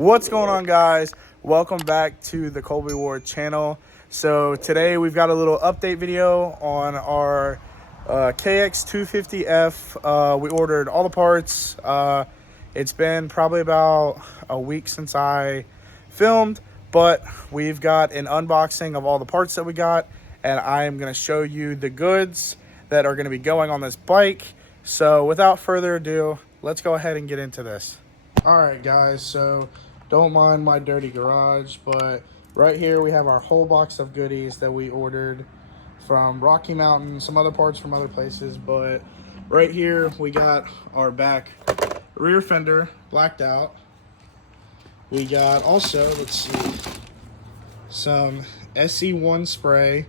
What's going on, guys? Welcome back to the Colby Ward channel. So today we've got a little update video on our KX250F. We ordered all the parts. It's been probably about a week since I filmed, but we've got an unboxing of all the parts that we got, and I am going to show you the goods that are going to be going on this bike. So without further ado, let's go ahead and get into this. All right, guys, so don't mind my dirty garage, but right here we have our whole box of goodies that we ordered from Rocky Mountain, some other parts from other places, but right here we got our back rear fender blacked out. We got also, let's see, some SC1 spray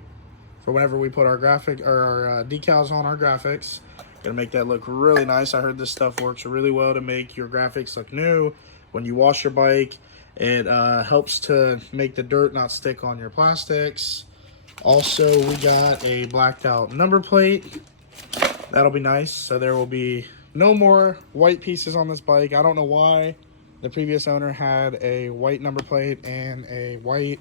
for whenever we put our graphic or our decals on our graphics. Gonna make that look really nice. I heard this stuff works really well to make your graphics look new. When you wash your bike, it helps to make the dirt not stick on your plastics. Also, we got a blacked out number plate. That'll be nice. So there will be no more white pieces on this bike. I don't know why the previous owner had a white number plate and a white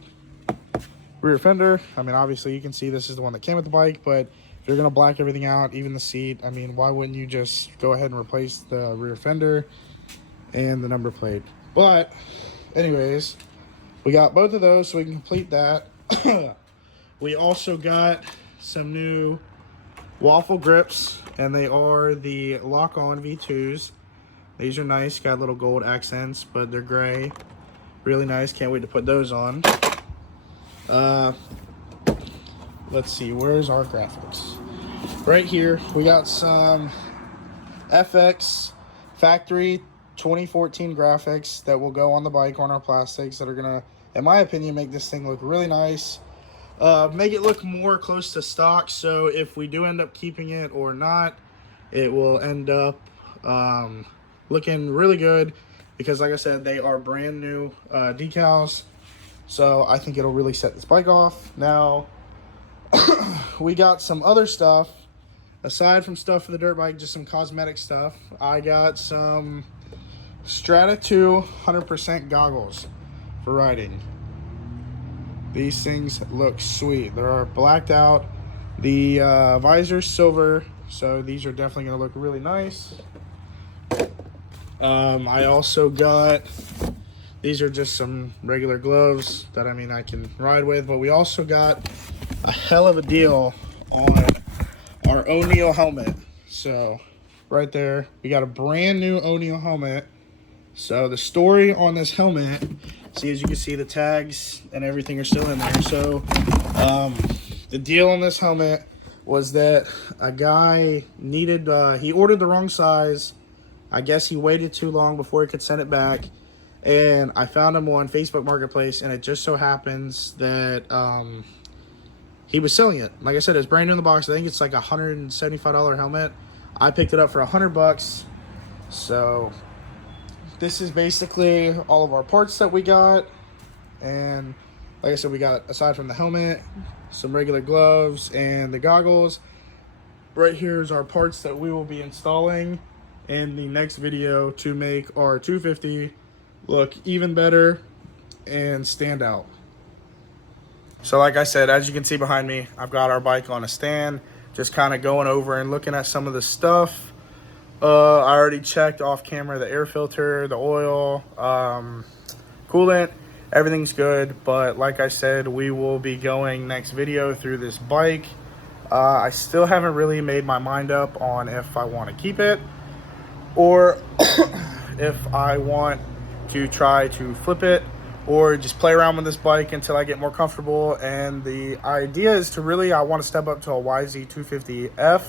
rear fender. I mean, obviously you can see this is the one that came with the bike, but if you're gonna black everything out, even the seat, I mean, why wouldn't you just go ahead and replace the rear fender and the number plate? But anyways, we got both of those so we can complete that. We also got some new waffle grips, and they are the lock-on V2s. These are nice, got little gold accents, but they're gray. Really nice, can't wait to put those on. Let's see, where's our graphics? Right here, we got some FX factory 2014 graphics that will go on the bike on our plastics that are gonna, in my opinion, make this thing look really nice. Make it look more close to stock, so if we do end up keeping it or not, it will end up looking really good because, like I said, they are brand new decals. So I think it'll really set this bike off. Now, we got some other stuff. Aside from stuff for the dirt bike, just some cosmetic stuff. I got some Strata 2 100% goggles for riding. These things look sweet. They're blacked out. The visor's silver, so these are definitely going to look really nice. I also got... These are just some regular gloves that, I mean, I can ride with. But we also got a hell of a deal on our O'Neill helmet. So, right there, we got a brand new O'Neill helmet. So, the story on this helmet, see, as you can see, the tags and everything are still in there. So, the deal on this helmet was that a guy needed, he ordered the wrong size. I guess he waited too long before he could send it back. And I found him on Facebook Marketplace, and it just so happens that he was selling it. Like I said, it's brand new in the box. I think it's like a $175 helmet. I picked it up for $100. So this is basically all of our parts that we got. And like I said, we got, aside from the helmet, some regular gloves and the goggles. Right here is our parts that we will be installing in the next video to make our 250 look even better and stand out. So like I said, as you can see behind me, I've got our bike on a stand, just kind of going over and looking at some of the stuff. I already checked off camera the air filter, the oil, coolant, everything's good. But like I said, we will be going next video through this bike. I still haven't really made my mind up on if I want to keep it or if I want to try to flip it or just play around with this bike until I get more comfortable. And the idea is to really, I want to step up to a YZ250F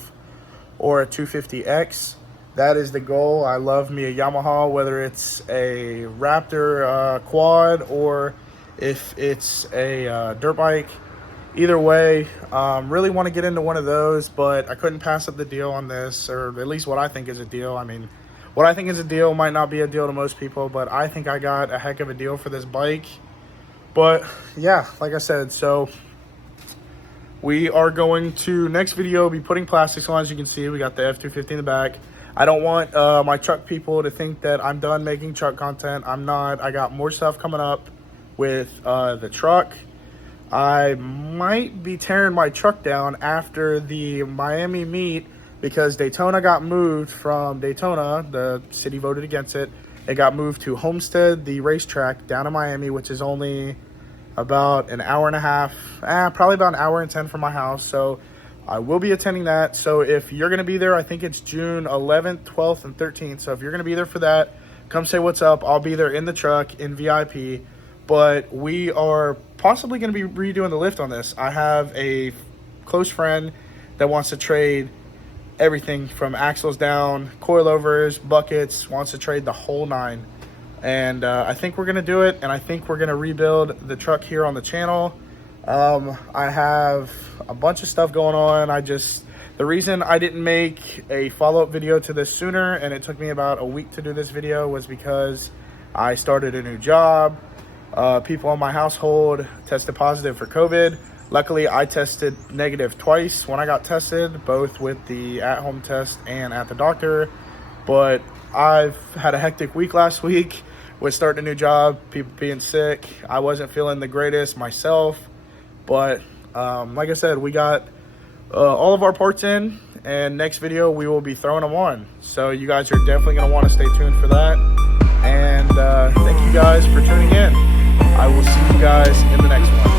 or a 250X. That is the goal. I love me a Yamaha, whether it's a Raptor quad or if it's a dirt bike. Either way, really want to get into one of those, but I couldn't pass up the deal on this, or at least what I think is a deal. I mean, what I think is a deal might not be a deal to most people, but I think I got a heck of a deal for this bike. But yeah, like I said, so we are going to, next video, be putting plastics on. As you can see, we got the F250 in the back. I don't want my truck people to think that I'm done making truck content. I'm not. I got more stuff coming up with the truck. I might be tearing my truck down after the Miami meet because Daytona got moved from Daytona. The city voted against it. It got moved to Homestead, the racetrack down in Miami, which is only about an hour and a half, probably about an hour and 10 from my house. So I will be attending that. So if you're going to be there, I think it's June 11th, 12th, and 13th. So if you're going to be there for that, come say what's up. I'll be there in the truck in VIP. But we are possibly going to be redoing the lift on this. I have a close friend that wants to trade everything from axles down, coilovers, buckets, wants to trade the whole nine. And I think we're going to do it, and I think we're going to rebuild the truck here on the channel. I have a bunch of stuff going on. The reason I didn't make a follow-up video to this sooner, and it took me about a week to do this video, was because I started a new job. People in my household tested positive for COVID. Luckily, I tested negative twice when I got tested, both with the at-home test and at the doctor. But I've had a hectic week last week with starting a new job, people being sick. I wasn't feeling the greatest myself. But like I said, we got all of our parts in, and next video we will be throwing them on. So you guys are definitely going to want to stay tuned for that. And thank you guys for tuning in. I will see you guys in the next one.